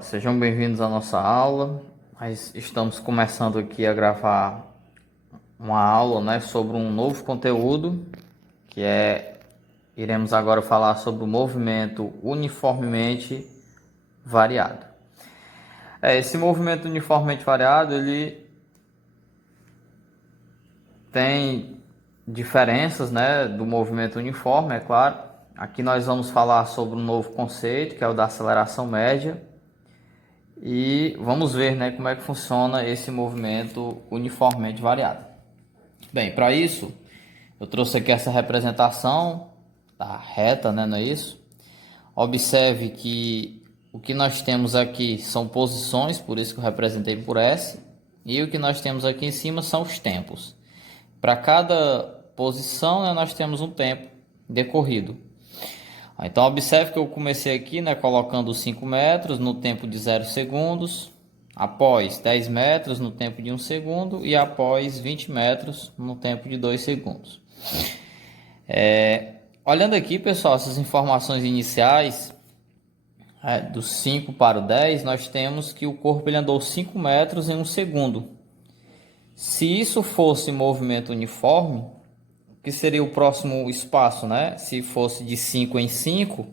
Sejam bem-vindos à nossa aula. Nós estamos começando aqui a gravar uma aula, né, sobre um novo conteúdo, iremos agora falar sobre o movimento uniformemente variado. Esse movimento uniformemente variado, ele tem diferenças, né, do movimento uniforme, é claro. Aqui nós vamos falar sobre um novo conceito, que é o da aceleração média. E vamos ver, né, como é que funciona esse movimento uniformemente variado. Bem, para isso, eu trouxe aqui essa representação da reta, né, não é isso? Observe que o que nós temos aqui são posições, por isso que eu representei por S, e o que nós temos aqui em cima são os tempos. Para cada posição, né, nós temos um tempo decorrido. Então observe que eu comecei aqui, né, colocando 5 metros no tempo de 0 segundos, após 10 metros no tempo de 1 segundo e após 20 metros no tempo de 2 segundos. Olhando aqui, pessoal, essas informações iniciais, do 5 para o 10, nós temos que o corpo ele andou 5 metros em 1 segundo. Se isso fosse movimento uniforme, que seria o próximo espaço, né? Se fosse de 5 em 5,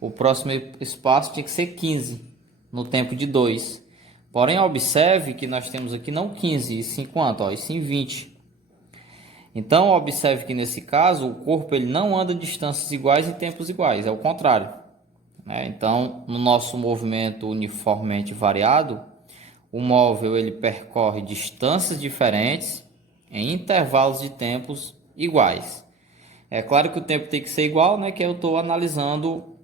o próximo espaço tinha que ser 15 no tempo de 2. Porém, observe que nós temos aqui não 15, e sim quanto? E sim 20. Então, observe que nesse caso, o corpo ele não anda distâncias iguais e tempos iguais, é o contrário, né? Então, no nosso movimento uniformemente variado, o móvel ele percorre distâncias diferentes em intervalos de tempos iguais. É claro que o tempo tem que ser igual, né? Que eu estou analisando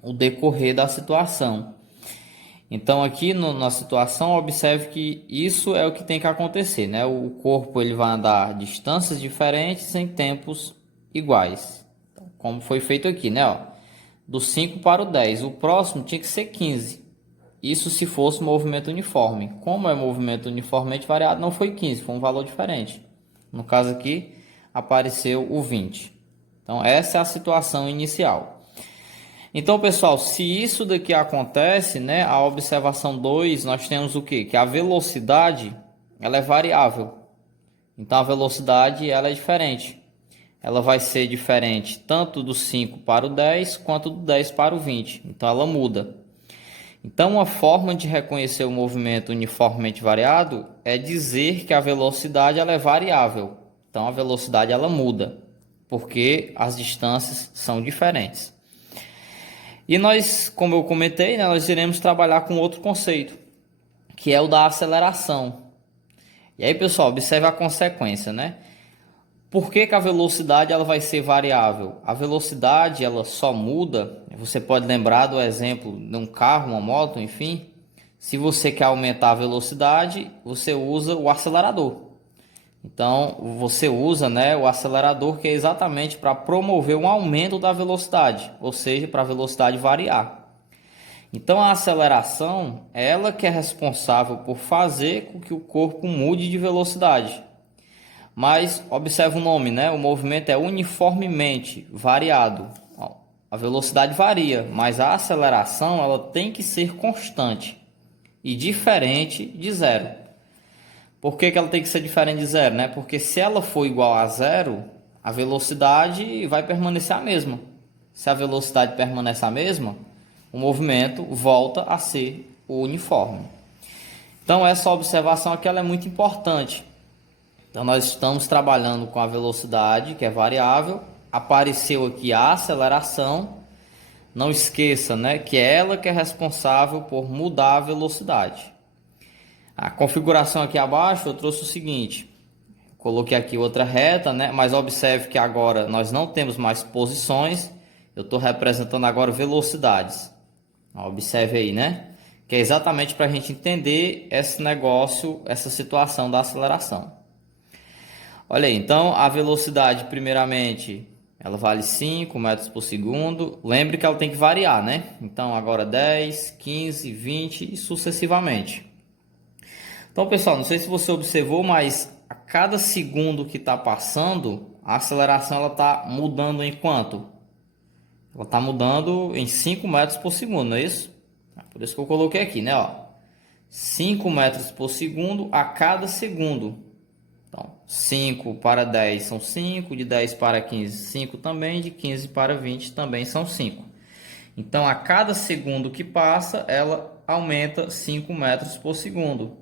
o decorrer da situação. Então aqui na situação, observe que isso é o que tem que acontecer, né? O corpo ele vai andar distâncias diferentes em tempos iguais. Então, como foi feito aqui, né? Do 5 para o 10. O próximo tinha que ser 15. Isso se fosse movimento uniforme. Como é movimento uniformemente variado, não foi 15, foi um valor diferente. No caso aqui, apareceu o 20. Então, essa é a situação inicial. Então, pessoal, se isso daqui acontece, né, a observação 2, nós temos o quê? Que a velocidade, ela é variável. Então, a velocidade, ela é diferente. Ela vai ser diferente tanto do 5 para o 10, quanto do 10 para o 20. Então, ela muda. Então, uma forma de reconhecer o movimento uniformemente variado é dizer que a velocidade ela é variável. Então, a velocidade ela muda, porque as distâncias são diferentes. E nós, como eu comentei, né, nós iremos trabalhar com outro conceito, que é o da aceleração. E aí, pessoal, observe a consequência, né? Por que a velocidade ela vai ser variável? A velocidade ela só muda, você pode lembrar do exemplo de um carro, uma moto, enfim. Se você quer aumentar a velocidade, você usa o acelerador. Então, você usa, né, o acelerador que é exatamente para promover um aumento da velocidade, ou seja, para a velocidade variar. Então, a aceleração, ela que é responsável por fazer com que o corpo mude de velocidade. Mas observe o nome, né? O movimento é uniformemente variado. A velocidade varia, mas a aceleração ela tem que ser constante e diferente de zero. Por que ela tem que ser diferente de zero, né? Porque se ela for igual a zero, a velocidade vai permanecer a mesma. Se a velocidade permanece a mesma, o movimento volta a ser o uniforme. Então essa observação aqui ela é muito importante. Então nós estamos trabalhando com a velocidade, que é variável. Apareceu aqui a aceleração. Não esqueça, né, que é ela que é responsável por mudar a velocidade. A configuração aqui abaixo eu trouxe o seguinte. Coloquei aqui outra reta, né, mas observe que agora nós não temos mais posições. Eu estou representando agora velocidades. Observe aí, né? Que é exatamente para a gente entender esse negócio, essa situação da aceleração. Olha aí, então a velocidade, primeiramente, ela vale 5 metros por segundo. Lembre que ela tem que variar, né? Então agora 10, 15, 20 e sucessivamente. Então, pessoal, não sei se você observou, mas a cada segundo que está passando, a aceleração ela está mudando em quanto? Ela está mudando em 5 metros por segundo, não é isso? Por isso que eu coloquei aqui, né? Ó, 5 metros por segundo a cada segundo. Então, 5 para 10 são 5, de 10 para 15, 5 também, de 15 para 20 também são 5. Então, a cada segundo que passa, ela aumenta 5 metros por segundo.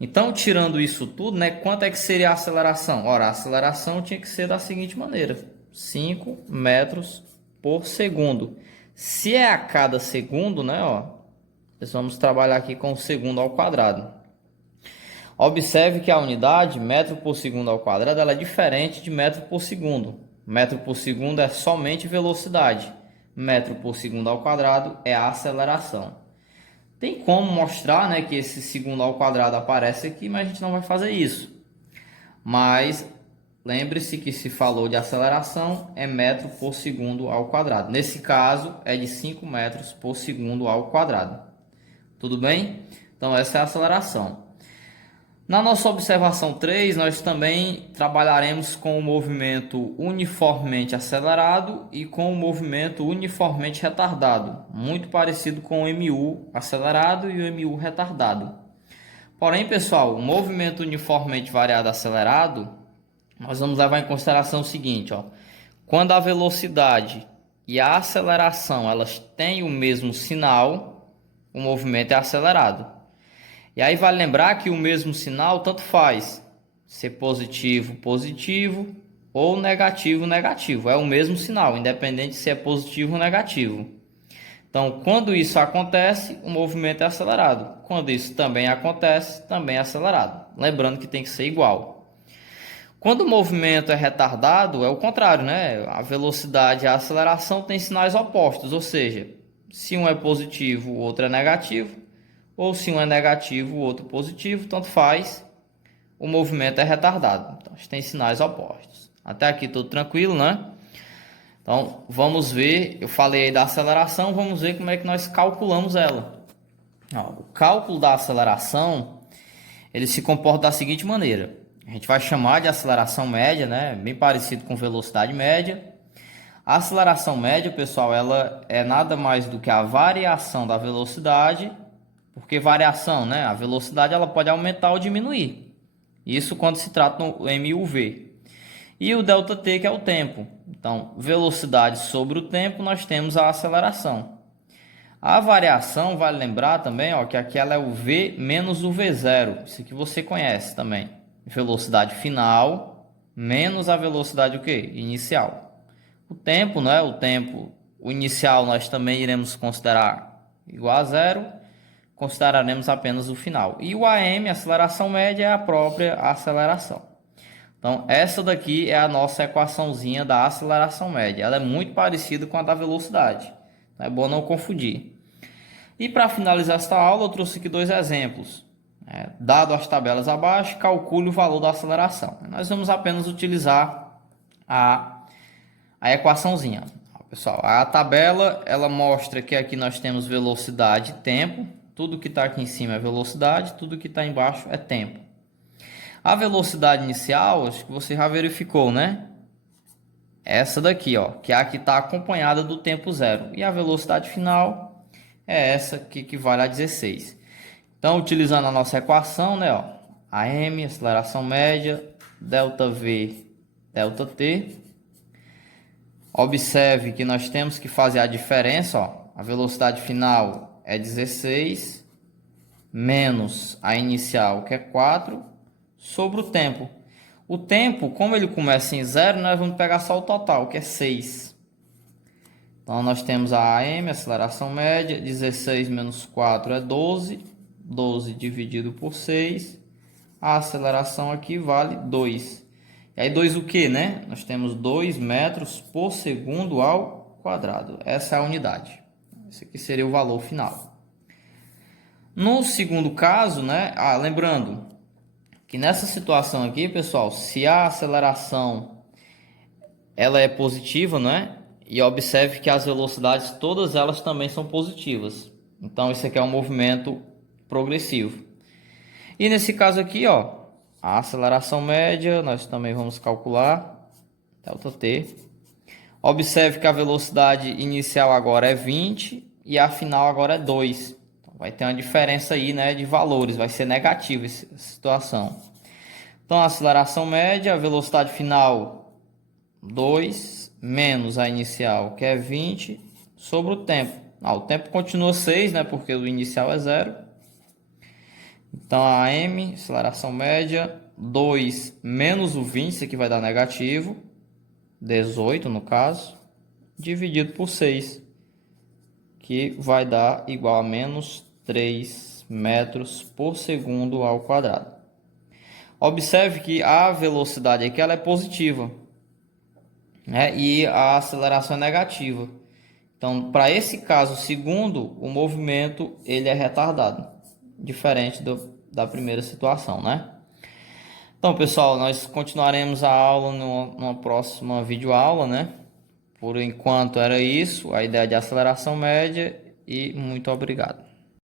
Então, tirando isso tudo, né, quanto é que seria a aceleração? Ora, a aceleração tinha que ser da seguinte maneira: 5 metros por segundo. Se é a cada segundo, né, ó, nós vamos trabalhar aqui com o segundo ao quadrado. Observe que a unidade, metro por segundo ao quadrado, ela é diferente de metro por segundo. Metro por segundo é somente velocidade. Metro por segundo ao quadrado é a aceleração. Tem como mostrar, né, que esse segundo ao quadrado aparece aqui, mas a gente não vai fazer isso. Mas lembre-se que se falou de aceleração, é metro por segundo ao quadrado. Nesse caso, é de 5 metros por segundo ao quadrado. Tudo bem? Então, essa é a aceleração. Na nossa observação 3, nós também trabalharemos com o movimento uniformemente acelerado e com o movimento uniformemente retardado, muito parecido com o MU acelerado e o MU retardado. Porém, pessoal, o movimento uniformemente variado acelerado, nós vamos levar em consideração o seguinte, ó, quando a velocidade e a aceleração elas têm o mesmo sinal, o movimento é acelerado. E aí vale lembrar que o mesmo sinal tanto faz ser positivo, positivo ou negativo, negativo. É o mesmo sinal, independente se é positivo ou negativo. Então, quando isso acontece, o movimento é acelerado. Quando isso também acontece, também é acelerado. Lembrando que tem que ser igual. Quando o movimento é retardado, é o contrário, né? A velocidade e a aceleração têm sinais opostos, ou seja, se um é positivo, o outro é negativo. Ou se um é negativo, o outro positivo, tanto faz, o movimento é retardado. Então, a gente tem sinais opostos. Até aqui tudo tranquilo, né? Então, vamos ver, eu falei aí da aceleração, vamos ver como é que nós calculamos ela. Ó, o cálculo da aceleração, ele se comporta da seguinte maneira. A gente vai chamar de aceleração média, né? Bem parecido com velocidade média. A aceleração média, pessoal, ela é nada mais do que a variação da velocidade. Porque variação, né? A velocidade ela pode aumentar ou diminuir. Isso quando se trata no MUV. E o ΔT, que é o tempo. Então, velocidade sobre o tempo, nós temos a aceleração. A variação, vale lembrar também, ó, que aqui ela é o V menos o V0. Isso aqui você conhece também. Velocidade final menos a velocidade o quê? Inicial. O tempo, né? O inicial nós também iremos considerar igual a zero. Consideraremos apenas o final. E o AM, aceleração média, é a própria aceleração. Então, essa daqui é a nossa equaçãozinha da aceleração média. Ela é muito parecida com a da velocidade. É bom não confundir. E para finalizar esta aula, eu trouxe aqui dois exemplos. Dado as tabelas abaixo, calcule o valor da aceleração. Nós vamos apenas utilizar a equaçãozinha. Pessoal, a tabela ela mostra que aqui nós temos velocidade e tempo. Tudo que está aqui em cima é velocidade, tudo que está embaixo é tempo. A velocidade inicial, acho que você já verificou, né? Essa daqui, ó, que é a que está acompanhada do tempo zero. E a velocidade final é essa que equivale a 16. Então, utilizando a nossa equação, né, ó, AM, aceleração média, ΔV, ΔT. Observe que nós temos que fazer a diferença, ó, a velocidade final é 16, menos a inicial, que é 4, sobre o tempo. O tempo, como ele começa em 0, nós vamos pegar só o total, que é 6. Então, nós temos a AM, aceleração média, 16 menos 4 é 12. 12 dividido por 6. A aceleração aqui vale 2. E aí 2 o que, né? Nós temos 2 metros por segundo ao quadrado. Essa é a unidade. Esse aqui seria o valor final. No segundo caso, né? Lembrando que nessa situação aqui, pessoal, se a aceleração ela é positiva, né? E observe que as velocidades, todas elas também são positivas. Então, isso aqui é um movimento progressivo. E nesse caso aqui, ó, a aceleração média, nós também vamos calcular, ΔT. Observe que a velocidade inicial agora é 20 e a final agora é 2. vai ter uma diferença aí, né, de valores, vai ser negativa essa situação. Então, a aceleração média, a velocidade final 2 menos a inicial, que é 20, sobre o tempo. O tempo continua 6, né, porque o inicial é 0. Então, a m, aceleração média, 2 menos o 20, isso aqui vai dar negativo, 18 no caso, dividido por 6, que vai dar igual a menos 3 metros por segundo ao quadrado. Observe que a velocidade aqui ela é positiva, né? E a aceleração é negativa. Então, para esse caso segundo, o movimento ele é retardado, diferente da primeira situação, né? Então, pessoal, nós continuaremos a aula numa próxima videoaula, né? Por enquanto era isso, a ideia de aceleração média, e muito obrigado.